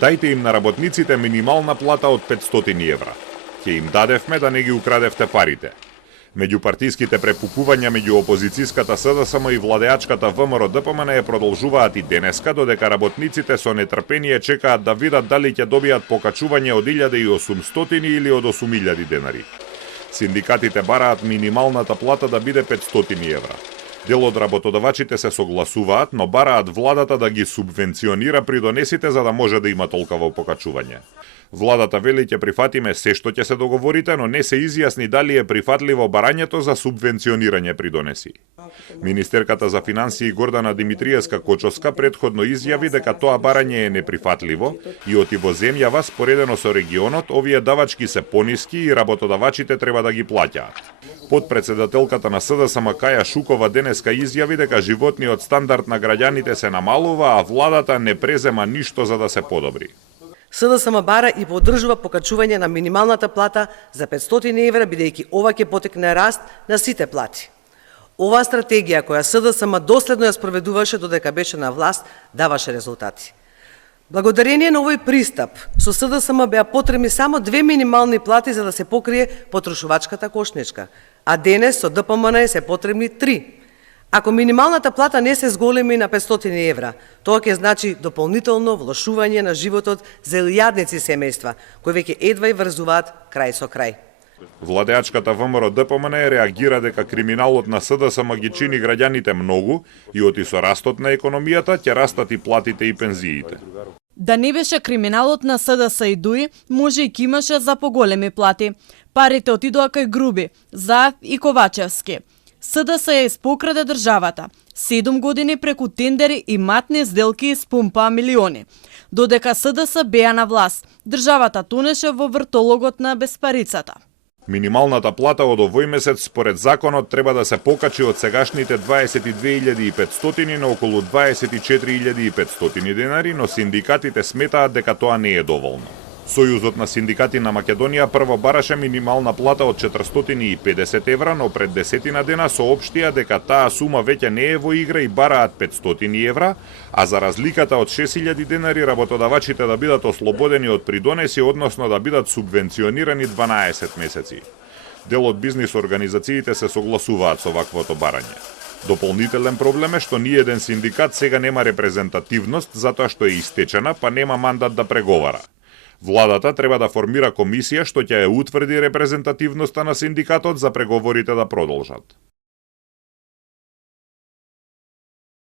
Дајте им на работниците минимална плата од 500 евра. Ќе им дадевме да не ги украдевте парите. Меѓупартиските препукувања меѓу опозицијската СДСМ и владеачката ВМРО ДПМН продолжуваат и денеска, додека работниците со нетрпение чекаат да видат дали ќе добијат покачување од 1800 или од 8000 денари. Синдикатите бараат минималната плата да биде 500 евра. Дел од работодавачите се согласуваат, но бараат владата да ги субвенционира придонесите за да може да има толкаво покачување. Владата вели ќе прифатиме се што ќе се договорите, но не се изјасни дали е прифатливо барањето за субвенционирање придонеси. Министерката за финансии Гордана Димитриевска-Кочовска предходно изјави дека тоа барање е неприфатливо и оти во земјава споредено со регионот овие давачки се пониски и работодавачите треба да ги плаќаат. Подпредседателката на СДСМ Каја Шукова денеска изјави дека животниот стандард на граѓаните се намалува, а владата не презема ништо за да се подобри. СДСМ бара и поддржува покачување на минималната плата за 500 евра, бидејќи ова ќе потекне раст на сите плати. Оваа стратегија која СДСМ доследно ја спроведуваше додека беше на власт, даваше резултати. Благодарение на овој пристап, со СДСМ беа потребни само 2 минимални плати за да се покрие потрошувачката кошничка, а денес со ДПМН се потребни 3. Ако минималната плата не се зголеми на 500 евра, тоа ќе значи дополнително влошување на животот за илјадници семејства, кои веќе едва и врзуваат крај со крај. Владеачката ВМРО ДПМН реагира дека криминалот на СДСМ ги чини граѓаните многу и оти со растот на економијата ќе растат и платите и пензиите. Да не беше криминалот на СДС и ДУИ, може и кимаше за поголеми плати. Парите отидоа кај Груби, Заев и Ковачевски. СДС ја испокраде државата. 7 години преку тендери и матни сделки испумпаа милиони. Додека СДС беа на власт, државата тонеше во вртологот на безпарицата. Минималната плата од овој месец според законот треба да се покачи од сегашните 22.500 на околу 24.500 денари, но синдикатите сметаат дека тоа не е доволно. Сојузот на синдикати на Македонија прво бараше минимална плата од 450 евра, но пред 10 дена соопштија дека таа сума веќе не е во игра и бараат 500 евра, а за разликата од 6000 денари работодавачите да бидат ослободени од придонеси, односно да бидат субвенционирани 12 месеци. Дел од бизнис организациите се согласуваат со ваквото барање. Дополнителен проблем е што ниеден синдикат сега нема репрезентативност затоа што е истечена, па нема мандат да преговара. Владата треба да формира комисија што ќе ја утврди репрезентативноста на синдикатот за преговорите да продолжат.